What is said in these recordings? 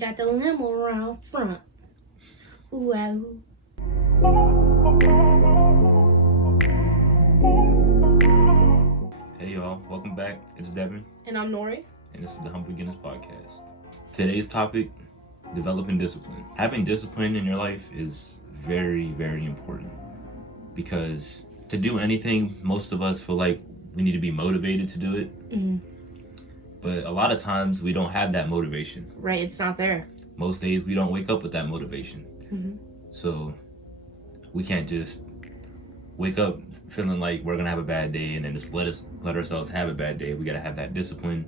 Got the limo around front. Ooh, ah, ooh. Hey y'all, welcome back. It's Devin, And I'm Nori. and this is the Humble Beginners Podcast. Today's topic, developing discipline. Having discipline in your life is very, very important because to do anything, most of us feel like we need to be motivated to do it. Mm-hmm. But a lot of times we don't have that motivation. Right, it's not there. Most days we don't wake up with that motivation. Mm-hmm. So we can't just wake up feeling like we're gonna have a bad day and then just let ourselves have a bad day. We gotta have that discipline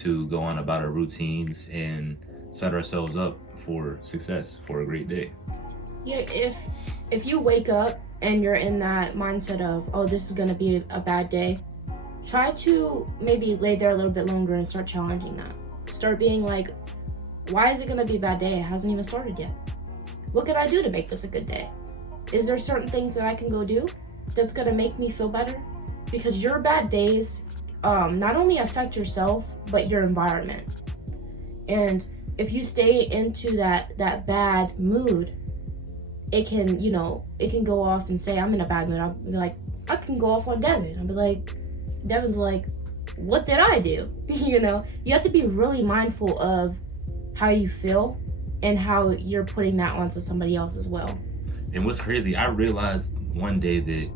to go on about our routines and set ourselves up for success, for a great day. Yeah, if you wake up and you're in that mindset of, oh, this is gonna be a bad day, try to maybe lay there a little bit longer and start challenging that. Start being like, why is it gonna be a bad day? It hasn't even started yet. What can I do to make this a good day? Is there certain things that I can go do that's gonna make me feel better? Because your bad days not only affect yourself, but your environment. And if you stay into that bad mood, it can go off and say, I'm in a bad mood. I'll be like, I can go off on Devin. I'll be like, Devin's like, what did I do? You have to be really mindful of how you feel and how you're putting that onto somebody else as well. And what's crazy, I realized one day that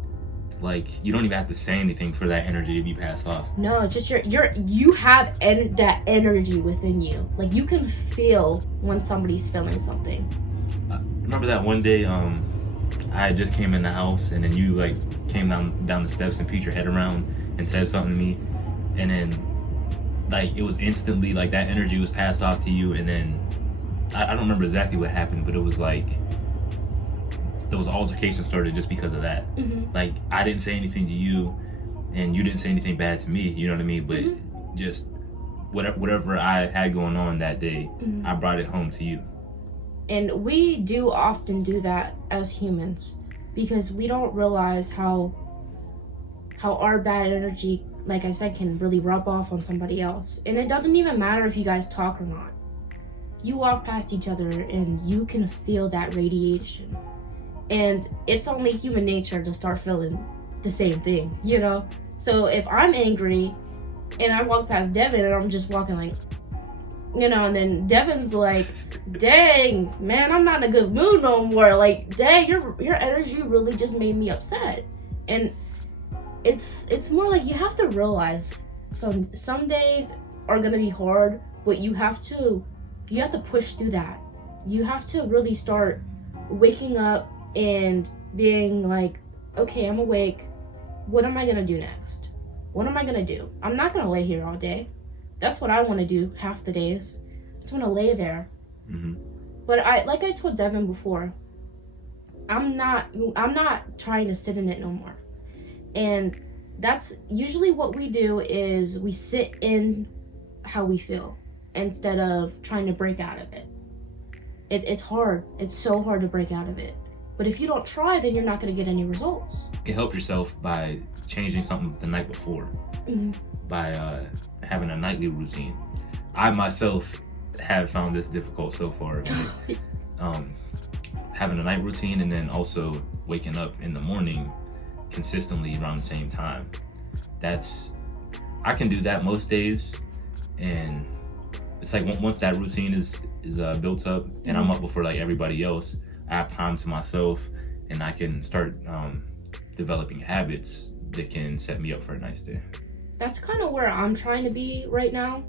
you don't even have to say anything for that energy to be passed off. No, it's just you have that energy within you. Like, you can feel when somebody's feeling something. Remember that one day I just came in the house and then you came down the steps and peeked your head around and said something to me, and then it was instantly that energy was passed off to you, and then I don't remember exactly what happened, but it was those altercations started just because of that. Mm-hmm. I didn't say anything to you and you didn't say anything bad to me, you know what I mean? But mm-hmm. just whatever I had going on that day, mm-hmm. I brought it home to you. And we do often do that as humans because we don't realize how our bad energy, like I said, can really rub off on somebody else. And it doesn't even matter if you guys talk or not. You walk past each other and you can feel that radiation. And it's only human nature to start feeling the same thing, So if I'm angry and I walk past Devin and I'm just walking and then Devin's like, dang, man, I'm not in a good mood no more. Dang, your energy really just made me upset. And it's more like you have to realize some days are gonna be hard, but you have to push through that. You have to really start waking up and being like, okay, I'm awake. What am I gonna do next? What am I gonna do? I'm not gonna lay here all day. That's what I want to do half the days. I just want to lay there. Mm-hmm. But like I told Devin before, I'm not trying to sit in it no more. And that's usually what we do is we sit in how we feel instead of trying to break out of it. It's hard. It's so hard to break out of it. But if you don't try, then you're not going to get any results. You can help yourself by changing something the night before, mm-hmm. by having a nightly routine. I myself have found this difficult so far. Having a night routine and then also waking up in the morning consistently around the same time. I can do that most days, and it's once that routine is built up and I'm up before everybody else, I have time to myself and I can start developing habits that can set me up for a nice day. That's kind of where I'm trying to be right now.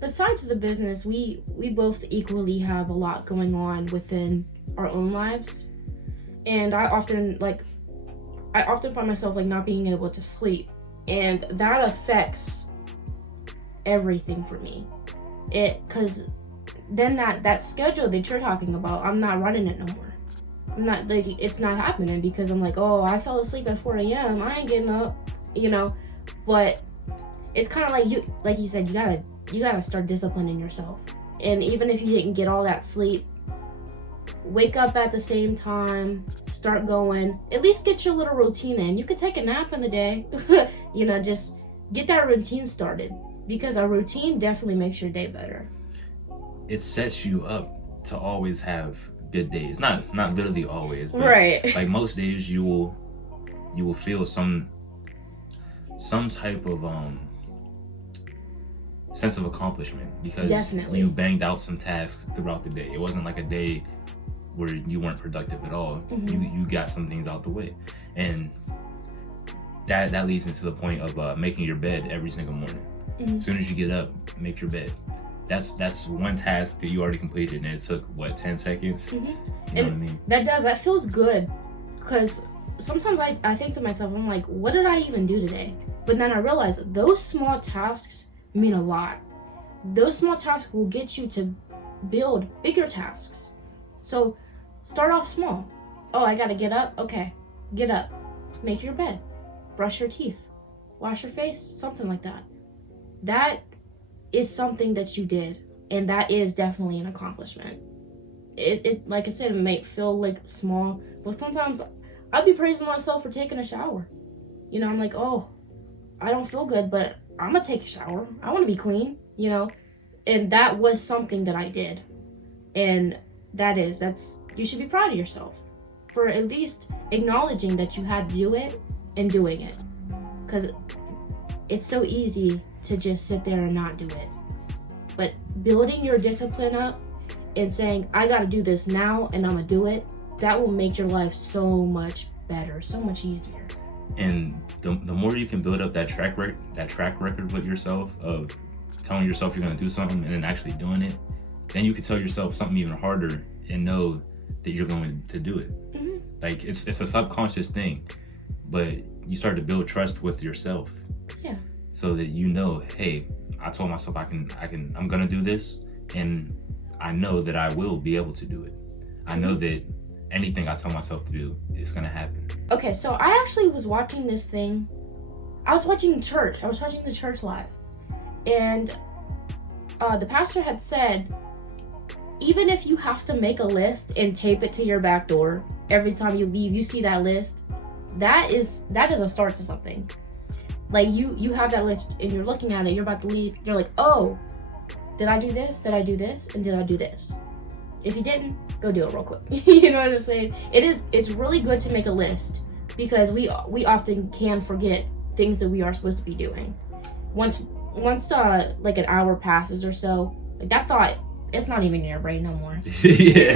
Besides the business, we both equally have a lot going on within our own lives. And I often find myself not being able to sleep. And that affects everything for me. Because then that schedule that you're talking about, I'm not running it no more. I'm not it's not happening because I'm oh, I fell asleep at 4 a.m. I ain't getting up, But it's kind of like you said, you gotta start disciplining yourself. And even if you didn't get all that sleep, wake up at the same time, start going. At least get your little routine in. You could take a nap in the day, just get that routine started. because a routine definitely makes your day better. It sets you up to always have good days. Not literally always, but Right. like most days you will feel some type of sense of accomplishment because Definitely. you banged out some tasks throughout the day. It wasn't like a day where you weren't productive at all. Mhm. You got some things out the way, and that leads me to the point of making your bed every single morning. Mhm. As soon as you get up, make your bed. That's one task that you already completed, and it took 10 seconds. Mhm. You know what I mean? That feels good, because sometimes I think to myself, I'm like, what did I even do today? But then I realize those small tasks mean a lot. Those small tasks will get you to build bigger tasks. So start off small. Oh, I gotta get up. Okay, get up, make your bed, brush your teeth, wash your face, something like that. That is something that you did, and that is definitely an accomplishment. It like I said, it may feel like small, but sometimes I'd be praising myself for taking a shower. You know, I'm like, oh, I don't feel good, but I'm gonna take a shower. I want to be clean, you know, and that was something that I did, and that's you should be proud of yourself for at least acknowledging that you had to do it and doing it, because it's so easy to just sit there and not do it. But building your discipline up and saying, I gotta do this now and I'm gonna do it, that will make your life so much better, so much easier. And the more you can build up that track record with yourself of telling yourself you're going to do something and then actually doing it, then you can tell yourself something even harder and know that you're going to do it. Mm-hmm. Like it's a subconscious thing, but you start to build trust with yourself. Yeah. So that you know, hey, I told myself I'm going to do this, and I know that I will be able to do it. I know that anything I tell myself to do is going to happen. Okay, so I actually was watching this thing. I was watching church. I was watching the church live. And the pastor had said, even if you have to make a list and tape it to your back door every time you leave, you see that list, that is a start to something. Like you have that list and you're looking at it, you're about to leave, you're like, oh, did I do this? Did I do this? And did I do this? If you didn't, go do it real quick. You know what I'm saying? It's really good to make a list, because we often can forget things that we are supposed to be doing. Once like an hour passes or so, like that thought, it's not even in your brain no more. Yeah.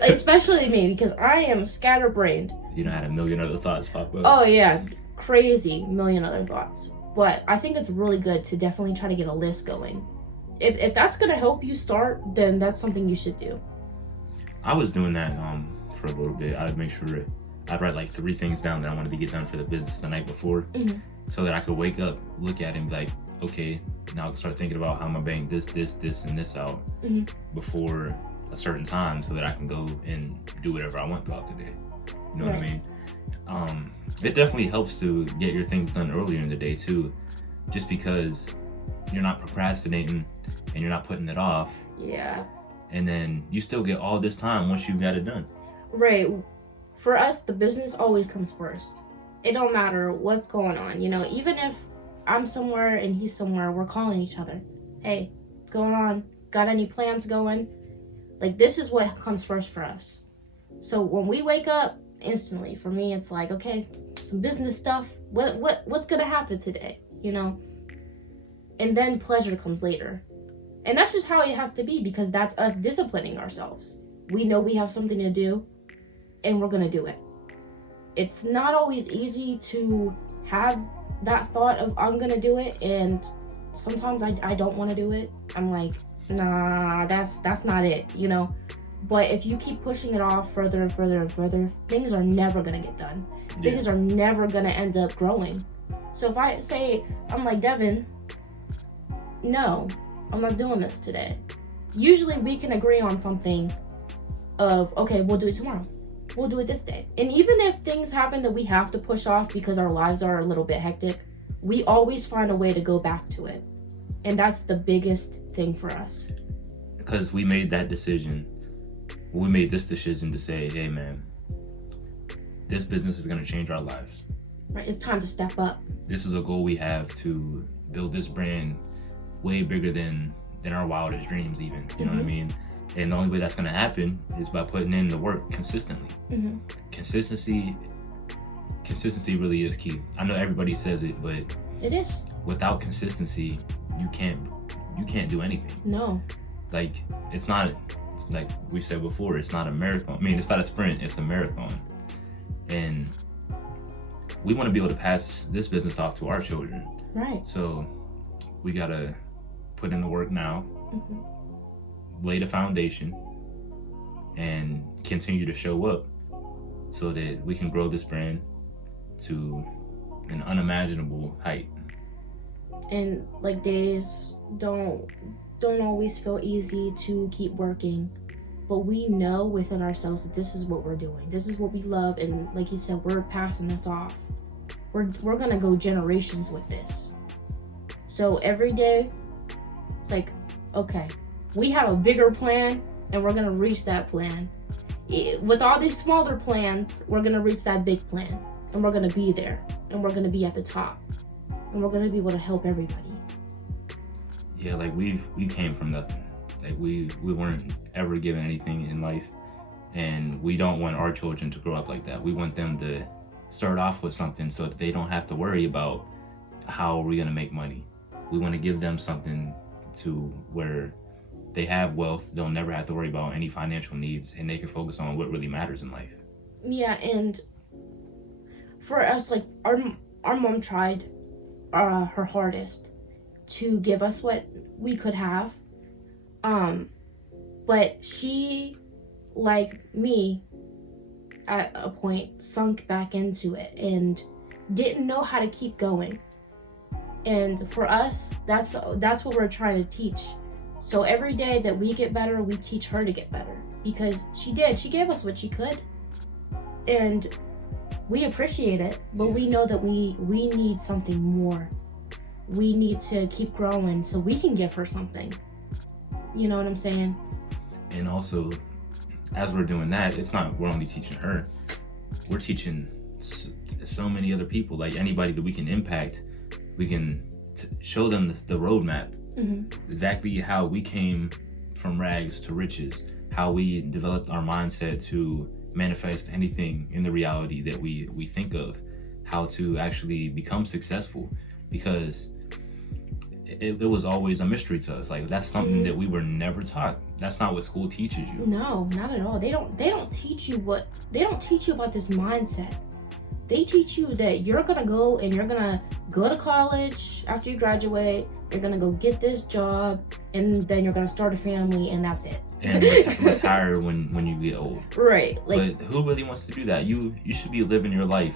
Like, especially me, because I am scatterbrained. You know, had a million other thoughts pop up. Oh yeah, crazy million other thoughts. But I think it's really good to definitely try to get a list going. If that's gonna help you start, then that's something you should do. I was doing that for a little bit. I'd make sure I'd write like 3 things down that I wanted to get done for the business the night before, so that I could wake up, look at it, and be like, okay, now I can start thinking about how I'm gonna bang this, and this out before a certain time, so that I can go and do whatever I want throughout the day. You know what I mean? It definitely helps to get your things done earlier in the day too, just because you're not procrastinating and you're not putting it off. Yeah. And then you still get all this time once you've got it done. Right. For us, the business always comes first. It don't matter what's going on. You know, even if I'm somewhere and he's somewhere, we're calling each other. Hey, what's going on? Got any plans going? Like, this is what comes first for us. So when we wake up, instantly, for me, it's like, okay, some business stuff. What's gonna happen today? You know? And then pleasure comes later. And that's just how it has to be, because that's us disciplining ourselves. We know we have something to do, and we're gonna do it. It's not always easy to have that thought of I'm gonna do it, and sometimes I don't want to do it. I'm like, nah, that's not it, you know. But if you keep pushing it off further and further and further, things are never gonna get done. Things are never gonna end up growing. So if I say, I'm like, Devin, no, I'm not doing this today. Usually we can agree on something of, okay, we'll do it tomorrow. We'll do it this day. And even if things happen that we have to push off because our lives are a little bit hectic, we always find a way to go back to it. And that's the biggest thing for us. Because we made that decision. We made this decision to say, hey man, this business is going to change our lives. Right, it's time to step up. This is a goal we have to build this brand way bigger than our wildest dreams even, you know what I mean? And the only way that's going to happen is by putting in the work consistently. Consistency really is key. I know everybody says it, but It is. without consistency, you can't do anything. No. Like, it's like we said before, it's not a marathon. I mean, it's not a sprint, it's a marathon. And we want to be able to pass this business off to our children. Right. So we got to put in the work now, lay the foundation, and continue to show up so that we can grow this brand to an unimaginable height. And like days don't always feel easy to keep working, but we know within ourselves that this is what we're doing. This is what we love, and like you said, we're passing this off. We're gonna go generations with this. So every day, it's like, okay, we have a bigger plan, and we're gonna reach that plan. With all these smaller plans, we're gonna reach that big plan, and we're gonna be there, and we're gonna be at the top, and we're gonna be able to help everybody. Yeah, like we came from nothing. Like we weren't ever given anything in life, and we don't want our children to grow up like that. We want them to start off with something so that they don't have to worry about how are we gonna make money. We want to give them something to where they have wealth, they'll never have to worry about any financial needs, and they can focus on what really matters in life. Yeah, and for us, like our mom tried her hardest to give us what we could have, but she, like me, at a point sunk back into it and didn't know how to keep going. And for us, that's what we're trying to teach. So every day that we get better, we teach her to get better, because she gave us what she could, and we appreciate it, but we know that we need something more. We need to keep growing so we can give her something. You know what I'm saying? And also, as we're doing that, it's not we're only teaching her, we're teaching so many other people. Like anybody that we can impact, we can show them the roadmap. Exactly how we came from rags to riches, how we developed our mindset to manifest anything in the reality that we think of, how to actually become successful, because it was always a mystery to us. Like that's something that we were never taught. That's not what school teaches you. No, not at all. They don't teach you about this mindset. They teach you that you're gonna go to college after you graduate. You're gonna go get this job, and then you're gonna start a family, and that's it. And retire when you get old. Right. Like, but who really wants to do that? You should be living your life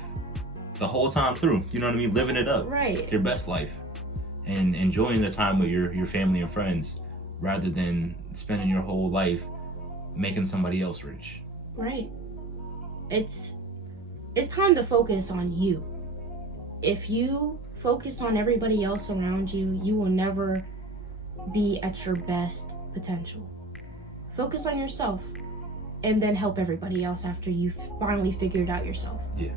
the whole time through. You know what I mean? Living it up. Right. Your best life. And enjoying the time with your family and friends, rather than spending your whole life making somebody else rich. Right. It's time to focus on you. If you focus on everybody else around you, you will never be at your best potential. Focus on yourself, and then help everybody else after you've finally figured out yourself. Yeah.